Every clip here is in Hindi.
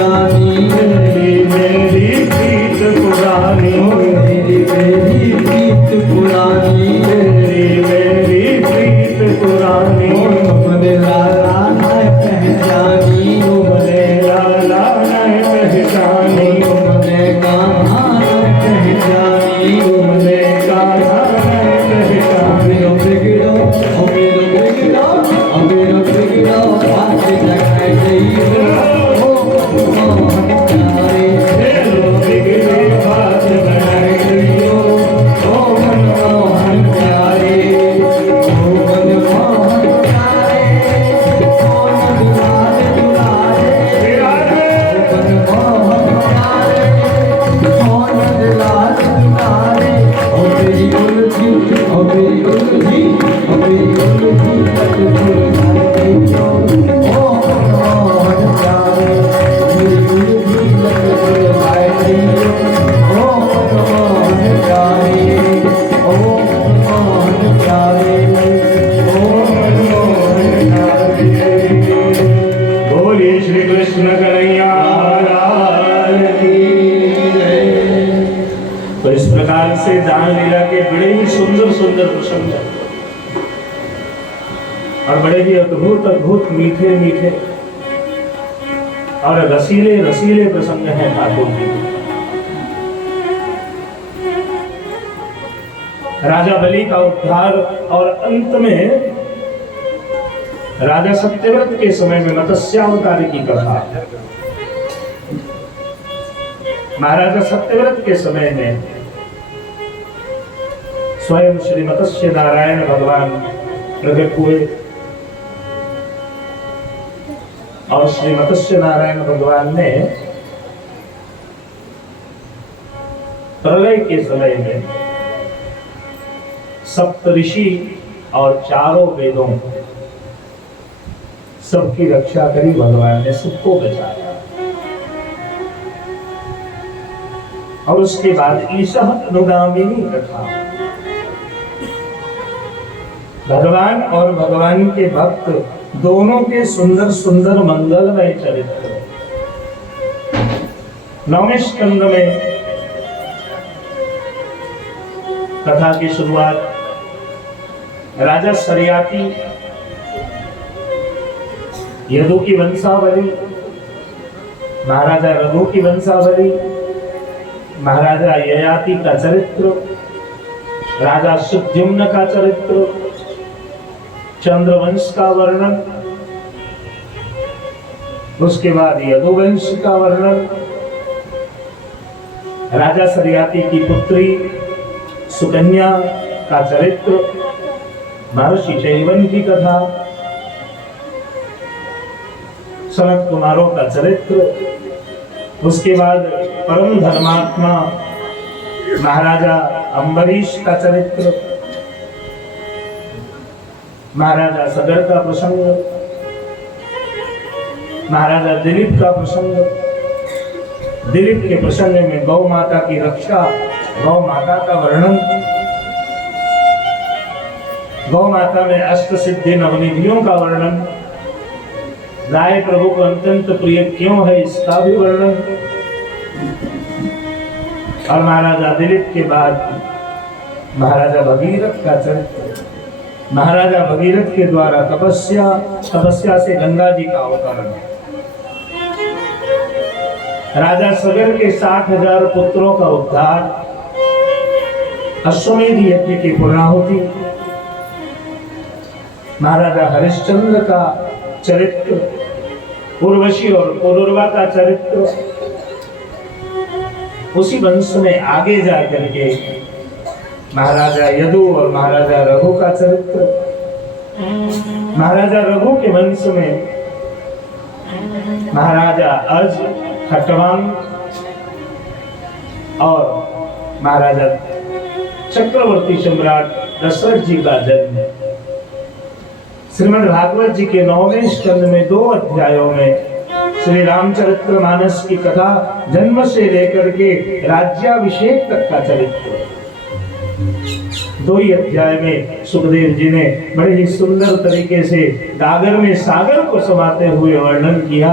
पुरानी, मेरी मेरी प्रीत पुरानी, मेरी मेरी प्रीत पुरानी, मेरी मेरी प्रीत पुरानी, तुमने लाला न पहचानी, तुमने लाला न पहचानी, तुमने कहा न पहचानी, तुमने कहा न पहचानी। अमीरो बिगड़ो, अमीरो बिगड़ो, अमीरो बिगड़ो, बात जगाए गई हो, हमारे हेलो बिगड़ी बात बनाई गई हो, ओ मनमोहन प्यारे, ओ मनमोहन प्यारे, ओ दुलारे दुलारे, मनमोहन प्यारे, ओ दुलारे दुलारे, ओ मेरी उलझी, ओ मेरी उलझी, ओ मेरी उलझी तक भूल जाए ओ मनमोहन प्यारे, मेरी उलझी तक भूल जाए ओ मनमोहन प्यारे, ओ मनमोहन प्यारे, ओ मनमोहन प्यारे। बोलिए श्री कृष्ण कन्हैया लाल की जय। तो इस प्रकार से दान लीला के बड़े ही सुंदर सुंदर प्रसंग और बड़े ही अद्भुत अद्भुत मीठे मीठे और रसीले रसीले प्रसंग हैं ठाकुर जी। राजा बलि का उद्धार और अंत में राजा सत्यव्रत के समय में मत्स्यावतार की कथा। महाराजा सत्यव्रत के समय में स्वयं श्री मत्स्य नारायण भगवान प्रकट हुए और श्री मत्स्य नारायण भगवान ने प्रलय के समय में सप्तऋषि और चारों वेदों सबकी रक्षा करी। भगवान ने सबको बचाया और उसके बाद ईशः अनुगामिनी कथा। भगवान और भगवान के भक्त दोनों के सुंदर सुंदर मंगलमय चरित्र। 9वें स्कंद में कथा की शुरुआत राजा सरियाती यदु की वंशावली, महाराजा रघु की वंशावली, महाराजा ययाति का चरित्र, राजा सुद्युम्न का चरित्र, चंद्रवंश का वर्णन, उसके बाद यदुवंश का वर्णन, राजा सरियाती की पुत्री सुकन्या का चरित्र, महर्षि शैवन की कथा, सनत कुमारों का चरित्र, उसके बाद परम धर्मात्मा महाराजा अम्बरीश का चरित्र, महाराजा सगर का प्रसंग, महाराजा दिलीप का प्रसंग। दिलीप के प्रसंग में गौ माता की रक्षा, गौ माता का वर्णन, गौ माता में अष्ट सिद्धि नवनिधियों का वर्णन, गाय प्रभु को अत्यंत प्रिय क्यों है इसका भी वर्णन। और महाराजा दिलीप के बाद महाराजा भगीरथ का चरित्र। महाराजा भगीरथ के द्वारा तपस्या से गंगा जी का अवतरण। राजा सगर के 60,000 पुत्रों का उद्धार, अश्वमेध यज्ञ की पूर्णाहुति, महाराजा हरिश्चंद्र का चरित्र, उर्वशी और पुरुरवा का चरित्र। उसी वंश में आगे जाकर के महाराजा यदु और महाराजा रघु का चरित्र। महाराजा रघु के वंश में महाराजा अज, खटवांग और महाराजा चक्रवर्ती सम्राट दशरथ जी का जन्म। श्रीमद् भागवत जी के 9वें स्कंद में 2 अध्यायों में श्री रामचरितमानस की कथा, जन्म से लेकर के राज्याभिषेक तक का चरित्र। 2 ही अध्याय में सुखदेव जी ने बड़े ही सुंदर तरीके से गागर में सागर को समाते हुए वर्णन किया।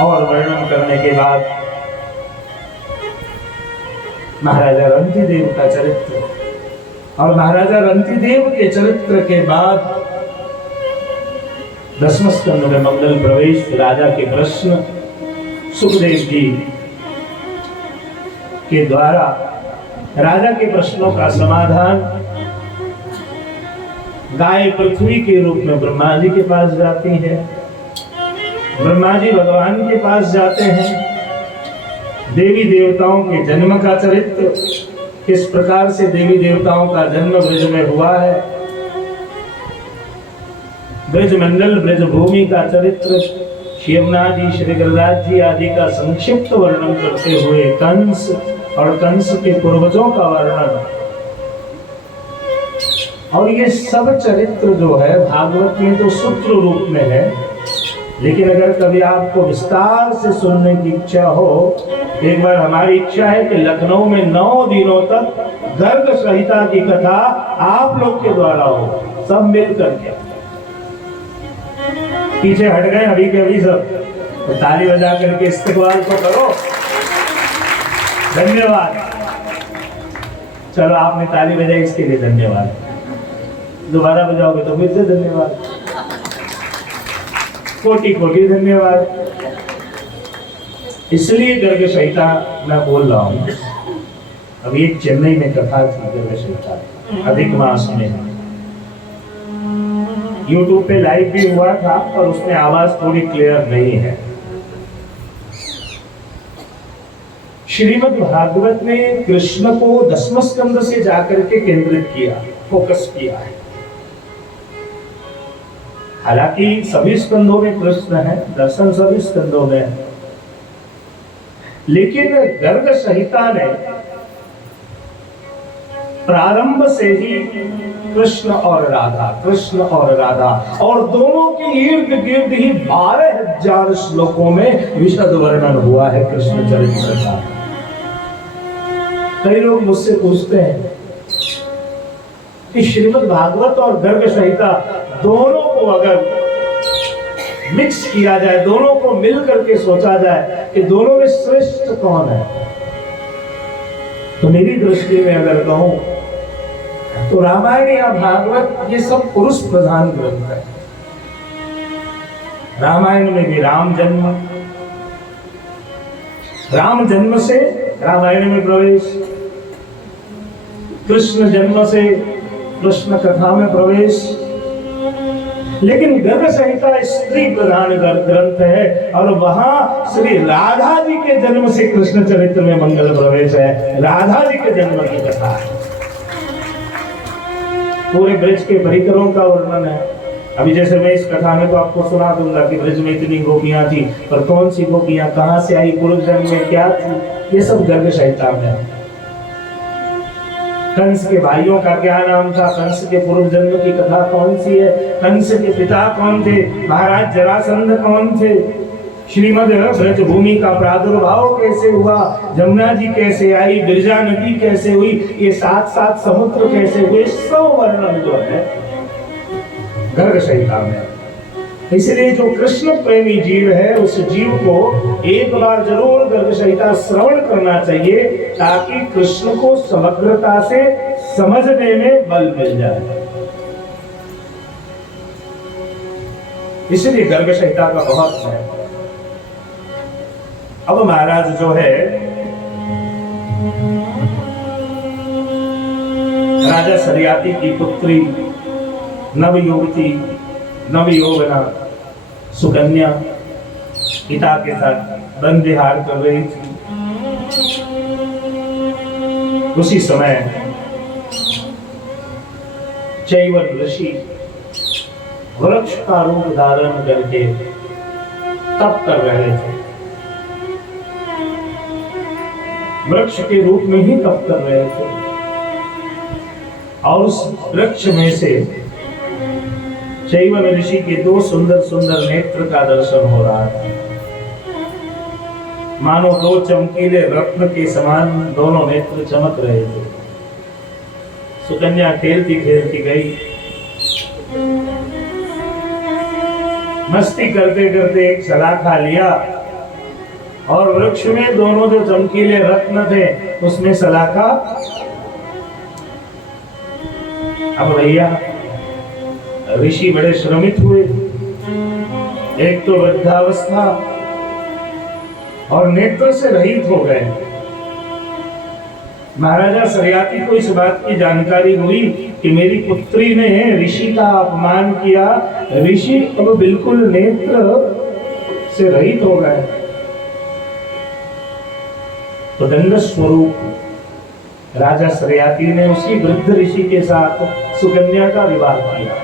और वर्णन करने के बाद महाराजा रंतिदेव का चरित्र, और महाराजा रंतिदेव के चरित्र के बाद 10वें स्कंद में मंगल प्रवेश, राजा के प्रश्न, सुखदेव जी के द्वारा राजा के प्रश्नों का समाधान, गाय पृथ्वी के रूप में ब्रह्मा जी के पास जाती है, ब्रह्मा जी भगवान के पास जाते हैं, देवी देवताओं के जन्म का चरित्र, किस प्रकार से देवी देवताओं का जन्म ब्रज में हुआ है, ब्रज मंडल ब्रज भूमि का चरित्र, शिवनाथ जी, श्री गिरिराज जी आदि का संक्षिप्त वर्णन करते हुए कंस और कंस के पूर्वजों का वर्णन, और ये सब चरित्र जो है भागवत में तो सूत्र रूप में है, लेकिन अगर कभी आपको विस्तार से सुनने की इच्छा हो, एक बार हमारी इच्छा है कि लखनऊ में 9 दिनों तक गर्ग संहिता की कथा आप लोग के द्वारा हो, सब मिल करके। पीछे हट गए अभी के अभी सब, तो ताली बजा करके इस्तेमाल तो करो। धन्यवाद। चलो आपने ताली बजाई इसके लिए धन्यवाद, दोबारा बजाओगे तो फिर से धन्यवाद, कोटि कोटि धन्यवाद। इसलिए गर्ग संहिता मैं बोल रहा हूँ। अभी एक चेन्नई में कथा थी गर्ग संहिता, अधिक मास में, YouTube पे लाइव भी हुआ था, पर उसमें आवाज थोड़ी क्लियर नहीं है। श्रीमद् भागवत ने कृष्ण को 10वें स्कंद से जाकर के केंद्रित किया, फोकस किया है। हालांकि सभी स्कंदों में कृष्ण है, दर्शन सभी स्कंदों में है, लेकिन गर्ग संहिता ने प्रारंभ से ही कृष्ण और राधा और दोनों के इर्द गिर्द ही 12,000 श्लोकों में विशद वर्णन हुआ है कृष्ण चरित्र का। कई लोग मुझसे पूछते हैं कि श्रीमद् भागवत और गर्ग संहिता दोनों को अगर मिक्स किया जाए, दोनों को मिल करके सोचा जाए कि दोनों में श्रेष्ठ कौन है, तो मेरी दृष्टि में अगर कहूं तो रामायण या भागवत ये सब पुरुष प्रधान ग्रंथ है। रामायण में भी राम जन्म से रामायण में प्रवेश, कृष्ण जन्म से कृष्ण कथा में प्रवेश, लेकिन गर्ग संहिता स्त्री प्रधान ग्रंथ है और वहां श्री राधा जी के जन्म से कृष्ण चरित्र में मंगल प्रवेश है। राधा जी के जन्म की कथा है, पूरे ब्रज के परिकरों का वर्णन है। अभी जैसे मैं इस कथा में तो आपको सुना दूंगा कि ब्रज में इतनी गोपियां थी, पर कौन सी गोपियां कहां से आई, पूर्व जन्म में क्या थी, ये सब गर्ग संहिता में है। कंस के भाइयों का क्या नाम था, कंस के पूर्व जन्म की कथा कौन सी है, कंस के पिता कौन थे, महाराज जरासंध कौन थे, श्रीमद ब्रज भूमि का प्रादुर्भाव कैसे हुआ, जमुना जी कैसे आई, बिरजा नदी कैसे हुई, ये 7 समुद्र कैसे हुए, सब वर्णन जो है गर्ग संहिता में। इसलिए जो कृष्ण प्रेमी जीव है उस जीव को एक बार जरूर गर्ग संहिता श्रवण करना चाहिए, ताकि कृष्ण को समग्रता से समझने में बल मिल जाए। इसलिए गर्ग संहिता का बहुत है। अब महाराज जो है राजा सरियाती की पुत्री नवयुवती नवयौवना सुकन्या पिता के साथ वन विहार कर रही थी। उसी समय चैवन ऋषि वृक्ष का रूप धारण करके तप कर रहे थे, वृक्ष के रूप में ही तप कर रहे थे, और उस वृक्ष में से चैवन ऋषि के 2 सुंदर सुंदर नेत्र का दर्शन हो रहा था। मानो 2 चमकीले रत्न के समान दोनों नेत्र चमक रहे थे। सुकन्या खेलती खेलती गई, मस्ती करते करते एक सलाखा लिया और वृक्ष में दोनों जो चमकीले रत्न थे उसमें सलाखा। अब भैया ऋषि बड़े श्रमित हुए, एक तो वृद्धावस्था और नेत्र से रहित हो गए। महाराजा सरियाती को इस बात की जानकारी हुई कि मेरी पुत्री ने ऋषि का अपमान किया, ऋषि अब बिल्कुल नेत्र से रहित हो गए। तो दंड स्वरूप राजा सरियाती ने उसी वृद्ध ऋषि के साथ सुकन्या का विवाह किया।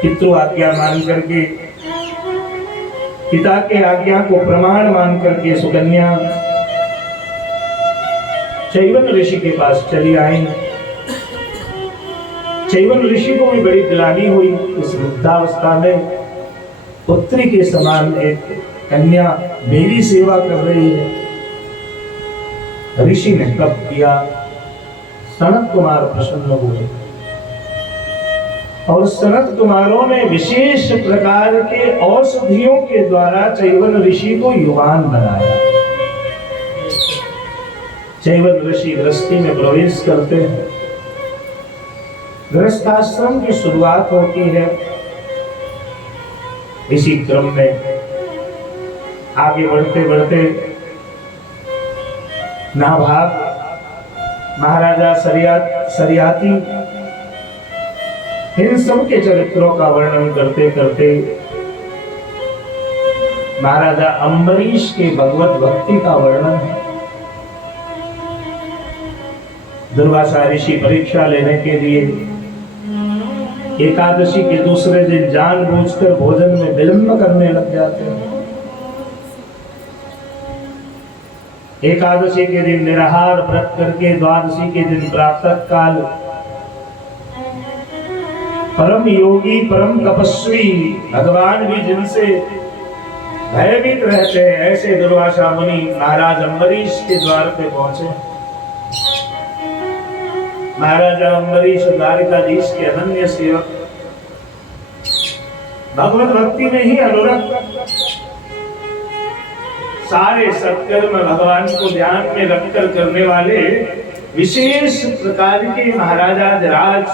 पितृ आज्ञा मान करके, पिता के आज्ञा को प्रमाण मान करके सुकन्या चैवन ऋषि के पास चली आई। चैवन ऋषि को भी बड़ी ग्लानि हुई, इस वृद्धावस्था में पुत्री के समान एक कन्या मेरी सेवा कर रही है। ऋषि ने तप किया, सनत कुमार प्रसन्न हुए और सनत कुमारों ने विशेष प्रकार के औषधियों के द्वारा चैवन ऋषि को युवान बनाया। चैवन ऋषि गृहस्थी में प्रवेश करते हैं। गृहस्थाश्रम की शुरुआत होती है। इसी क्रम में आगे बढ़ते बढ़ते नाभाग महाराजा सरियाती इन सब के चरित्रों का वर्णन करते करते महाराजा अम्बरीश के भगवत भक्ति का वर्णन है। दुर्वासा ऋषि परीक्षा लेने के लिए एकादशी के दूसरे दिन जानबूझकर भोजन में विलंब करने लग जाते हैं। एकादशी के दिन निराहार व्रत करके द्वादशी के दिन प्रातः काल परम योगी परम तपस्वी भगवान भी जिनसे भयभीत रहते हैं, ऐसे दुर्वासा मुनि महाराज अम्बरीश के द्वार पे पहुंचे। महाराजा अम्बरीश द्वारिकाधीश के अनन्य सेवक, भगवत भक्ति में ही अनुरक्त, सारे सत्कर्म भगवान को ध्यान में रखकर करने वाले विशेष प्रकार के महाराजा राज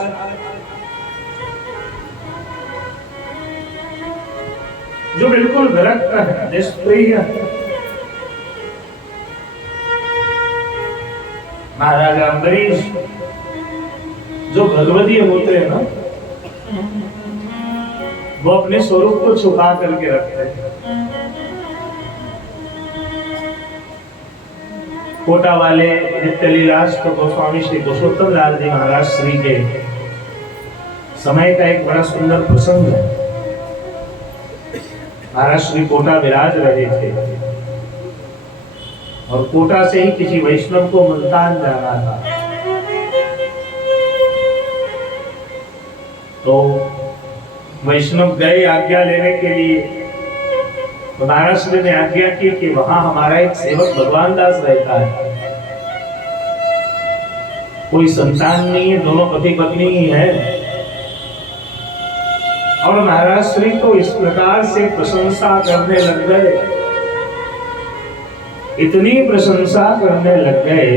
जो बिल्कुल विरक्त है, निष्प्रिय है। महाराजा अम्बरीश जो भगवतीय होते हैं ना, वो अपने स्वरूप को छुपा करके रखते हैं। कोटा वाले नित्य लीलास गोस्वामी श्री पुरुषोत्तम लाल जी महाराज श्री के समय का एक बड़ा सुंदर प्रसंग है। महाराज श्री कोटा विराज रहे थे और कोटा से ही किसी वैष्णव को मुल्तान जाना था। तो वैष्णव गए आज्ञा लेने के लिए। तो महाराज श्री ने आज्ञा की कि वहां हमारा एक सेवक भगवान दास रहता है, कोई संतान नहीं है, दोनों पति पत्नी ही है। और महाराज श्री तो इस प्रकार से प्रशंसा करने लग गए, इतनी प्रशंसा करने लग गए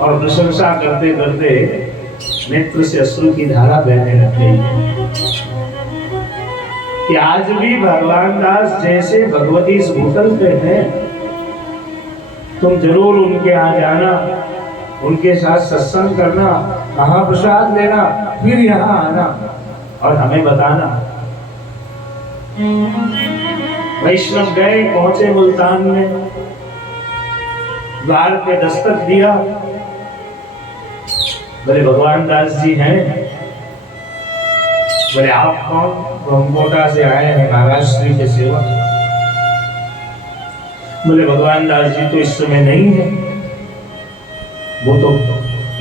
और प्रशंसा करते करते नेत्र से अश्रु की धारा बहने लग गई कि आज भी भगवान दास जैसे भगवती इस भूतल पे हैं, तुम जरूर उनके यहाँ जाना, उनके साथ सत्संग करना, महाप्रसाद लेना, फिर यहाँ आना और हमें बताना। वैष्णव गए, पहुंचे मुल्तान में, द्वार पे दस्तक दिया। बोले भगवान दास जी हैं। बोले आप कौन? हम कोटा से आए हैं, महाराज श्री के सेवक। बोले भगवान दास जी तो इस समय नहीं है, वो तो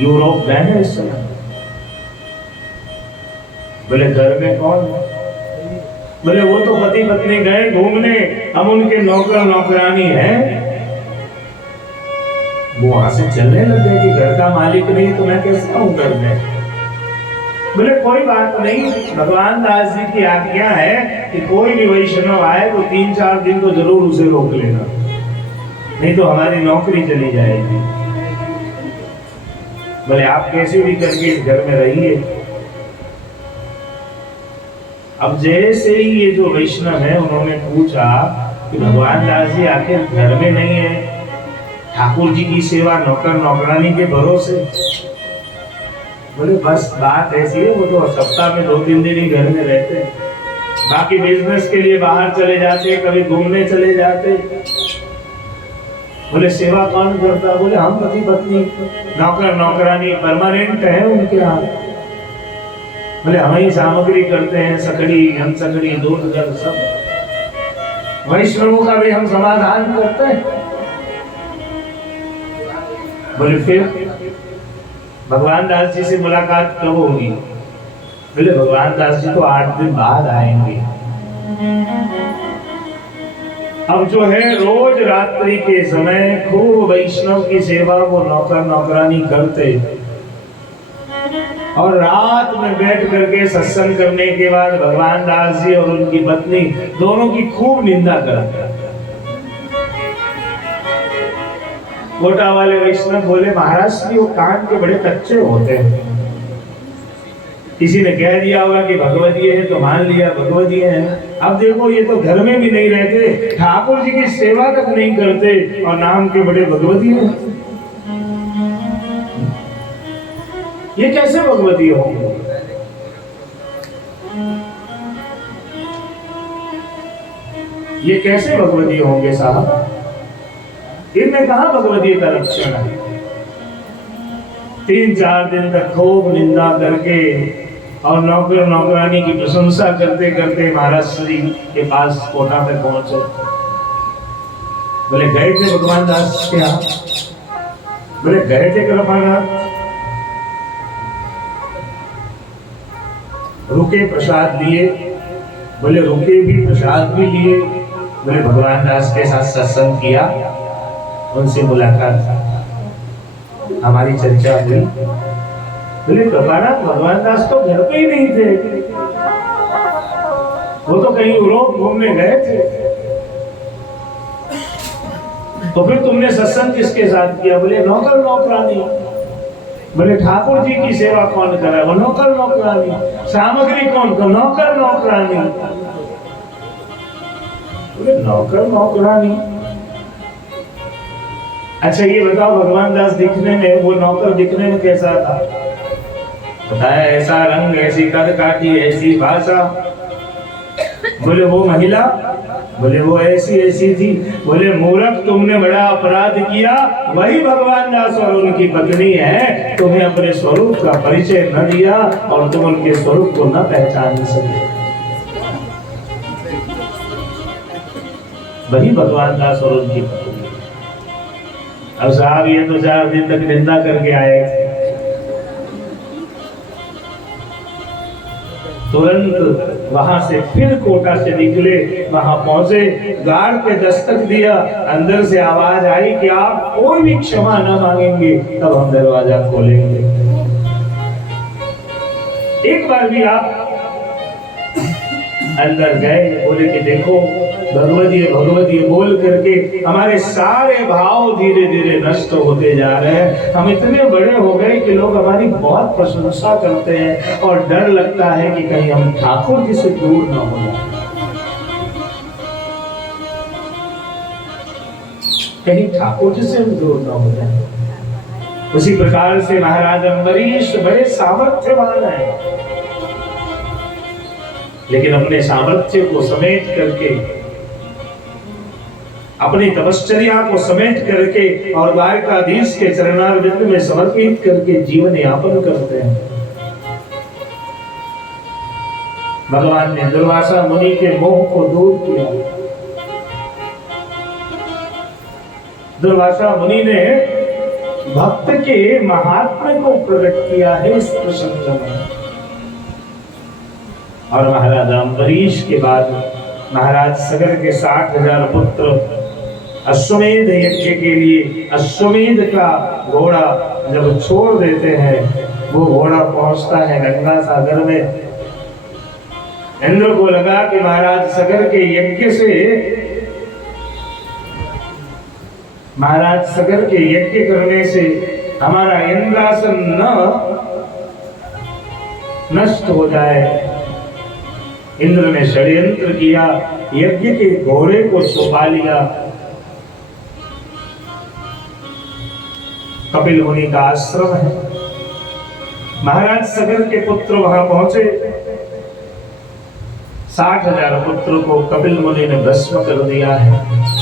यूरोप गए हैं इस समय। बोले घर में कौन है? बोले वो तो पति पत्नी गए घूमने, हम उनके नौकर नौकरानी हैं। वो वहां से चलने लगे कि घर का मालिक नहीं तो मैं कैसे आऊं घर में। बोले कोई बात नहीं, भगवान दास जी की आज्ञा है कि कोई भी वैष्णव आए तो 3-4 दिन तो जरूर उसे रोक लेना, नहीं तो हमारी नौकरी चली जाएगी। बोले आप कैसे भी करके इस घर में रहिए। अब जैसे ही ये जो वैष्णव है उन्होंने पूछा कि भगवान दास जी आखिर घर में नहीं है, ठाकुर जी की सेवा नौकर नौकरानी के भरोसे। बोले बस बात ऐसी है, वो तो सप्ताह में 2-3 दिन ही घर में रहते हैं, बाकी बिजनेस के लिए बाहर चले जाते, कभी घूमने चले जाते। बोले सेवा कौन करता? बोले हम पति पत्नी, नौकर नौकरानी परमानेंट है उनके यहाँ। बोले हम ही सामग्री करते हैं, सकड़ी हम सकड़ी दूध जल सब, वैष्णवों का भी हम समाधान करते हैं। बोले फिर भगवान दास जी से मुलाकात कब होगी? बोले भगवान दास जी तो 8 दिन बाद आएंगे। अब जो है रोज रात्रि के समय खूब वैष्णव की सेवा वो नौकर नौकरानी करते, और रात में बैठ करके सत्संग करने के बाद भगवान दास जी और उनकी पत्नी दोनों की खूब निंदा करते। कोटा वाले वैष्णव बोले महाराज जी वो कान के बड़े कच्चे होते हैं, किसी ने कह दिया होगा कि भगवतीय है तो मान लिया भगवतीय है। अब देखो ये तो घर में भी नहीं रहते, ठाकुर जी की सेवा तक नहीं करते और नाम के बड़े भगवतीय हैं। ये कैसे भगवतीय होंगे? ये कैसे भगवतीय होंगे साहब? इनमें कहा भगवतीय का लक्षण है? 3-4 दिन तक खूब निंदा करके और नौकर नौकरानी की प्रशंसा करते करते महाराज श्री के पास कोटा पे पहुंचे। बोले गए थे भगवान दास के यहाँ? बोले गए थे कृपानाथ। रुके प्रसाद लिए? बोले रुके भी प्रसाद भी लिए। बोले भगवान दास के साथ सत्संग किया, उनसे मुलाकात, हमारी चर्चा हुई। बोले कृपानाथ भगवान दास तो घर पे ही नहीं थे, वो तो कहीं यूरोप घूमने गए थे। तो फिर तुमने सत्संग किसके साथ किया? बोले नौकर नौकरानी। बोले ठाकुर जी की सेवा कौन करे? वो नौकर नौकरानी। सामग्री कौन कर? नौकर नौकरानी। बोले नौकर नौकरानी, अच्छा ये बताओ भगवान दास दिखने में, वो नौकर दिखने में कैसा था? बताया ऐसा रंग, ऐसी कद काठी, ऐसी भाषा। बोले वो महिला? बोले वो ऐसी ऐसी थी। बोले मूर्ख तुमने बड़ा अपराध किया, वही भगवान दास और उनकी पत्नी है, तुम्हें अपने स्वरूप का परिचय न दिया और तुम उनके स्वरूप को न पहचान सके। वही भगवान दास और उनकी पत्नी। अब साहब ये तो 4 दिन तक निंदा करके आए थे, तुरंत वहां से फिर कोटा से निकले, वहां पहुंचे, गार्ड पे दस्तक दिया, अंदर से आवाज आई कि आप कोई भी क्षमा न मांगेंगे तब हम दरवाजा खोलेंगे। एक बार भी आप अंदर गए, बोले कि देखो भगवती बोल करके हमारे सारे भाव धीरे धीरे नष्ट होते जा रहे हैं। हम इतने बड़े हो गए कि लोग हमारी बहुत प्रशंसा करते हैं और डर लगता है कि कहीं हम ठाकुर जी से दूर न हो जाए, कहीं ठाकुर जी से दूर न हो जाए। उसी प्रकार से महाराज अम्बरीश बड़े सामर्थ्यवान है, लेकिन अपने सामर्थ्य को समेट करके, अपनी तपश्चर्या को समेट करके और द्वारकाधीश के चरणारविंद में समर्पित करके जीवन यापन करते हैं। भगवान ने दुर्वासा मुनि के मोह को दूर किया। दुर्वासा मुनि ने भक्त के महात्म्य को प्रकट किया है इस प्रसंग में। और महाराज अम्बरीश के बाद महाराज सगर के 60,000 पुत्र अश्वमेध यज्ञ के लिए अश्वमेध का घोड़ा जब छोड़ देते हैं वो घोड़ा पहुंचता है गंगा सागर में। इंद्र को लगा कि महाराज सगर के यज्ञ से, महाराज सगर के यज्ञ करने से हमारा इंद्रासन न नष्ट हो जाए। इंद्र ने षड्यंत्र किया, यज्ञ के घोड़े को छुपा लिया। कपिल मुनि का आश्रम है। महाराज सगर के पुत्र वहां पहुंचे। 60,000 पुत्र को कपिल मुनि ने भस्म कर दिया है।